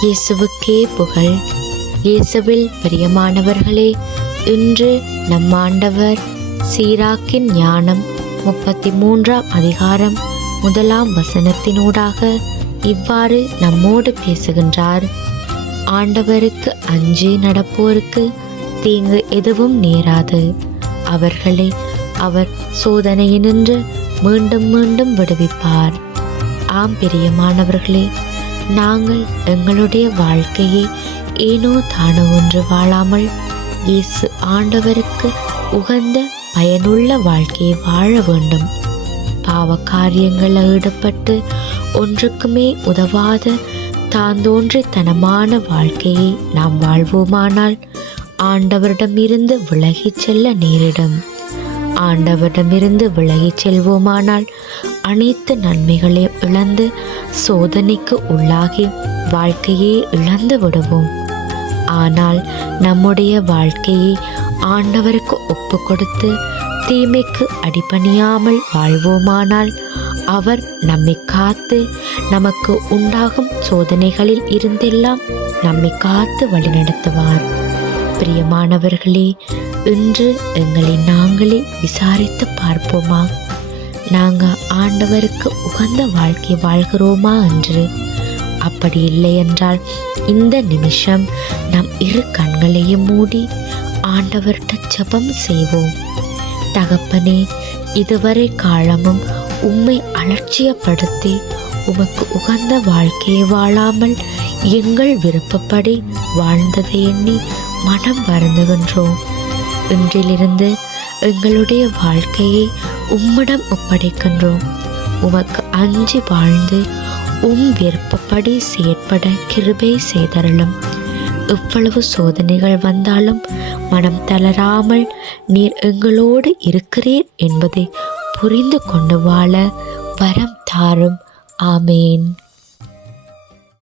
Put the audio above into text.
இயேசுவுக்கே புகழ். இயேசுவில் பிரியமானவர்களே, இன்று நம் ஆண்டவர் சீராக்கின் ஞானம் 33ஆம் அதிகாரம் 1ஆம் வசனத்தினூடாக இவ்வாறு நம்மோடு பேசுகின்றார். ஆண்டவருக்கு அஞ்சி நடப்போருக்கு தீங்கு எதுவும் நேராது. அவர்களை அவர் சோதனையினின்று மீண்டும் மீண்டும் விடுவிப்பார். ஆம் பிரியமானவர்களே, நாங்கள் எங்களுடைய வாழ்க்கையை ஏனோ தானோ ஒன்று வாழாமல் இயேசு ஆண்டவருக்கு உகந்த பயனுள்ள வாழ்க்கையை வாழ வேண்டும். பாவ காரியங்களில் ஈடுபட்டு ஒன்றுக்குமே உதவாத தாந்தோன்றித்தனமான வாழ்க்கையை நாம் வாழ்வோமானால் ஆண்டவரிடமிருந்து விலகிச் செல்ல நேரிடும். ஆண்டவரிடமிருந்து விலகிச் செல்வோமானால் அனைத்து நன்மைகளையும் இழந்து சோதனைக்கு உள்ளாகி வாழ்க்கையை இழந்து விடுவோம். ஆனால் நம்முடைய வாழ்க்கையை ஆண்டவருக்கு ஒப்பு கொடுத்து தீமைக்கு அடிபணியாமல் வாழ்வோமானால் அவர் நம்மை காத்து நமக்கு உண்டாகும் சோதனைகளில் இருந்தெல்லாம் நம்மை காத்து வழிநடத்துவார். பிரியமானவர்களே, இன்று எங்களை நாங்களே விசாரித்து பார்ப்போமா? நாங்கள் ஆண்டவருக்கு உகந்த வாழ்க்கை வாழ்கிறோமா என்று? அப்படி இல்லை என்றால் இந்த நிமிஷம் நம் இரு கண்களையும் மூடி ஆண்டவர்கிட்ட ஜெபம் செய்வோம். தகப்பனே, இதுவரை காலமும் உம்மை அலட்சியப்படுத்தி உமக்கு உகந்த வாழ்க்கையை வாழாமல் எங்கள் விருப்பப்படி வாழ்ந்ததை எண்ணி மனம் வருந்துகின்றோம். இன்றிலிருந்து எங்களுடைய வாழ்க்கையை உம்மிடம் ஒப்படைக்கின்றோம். உமக்கு அஞ்சி வாழ்ந்து உம் விருப்பப்படி செயற்பட கிருபை செய்தருளும். எவ்வளவு சோதனைகள் வந்தாலும் மனம் தளராமல் நீர் எங்களோடு இருக்கிறீர் என்பதை புரிந்து கொண்டு வாழ வரம் தாரும். ஆமேன்.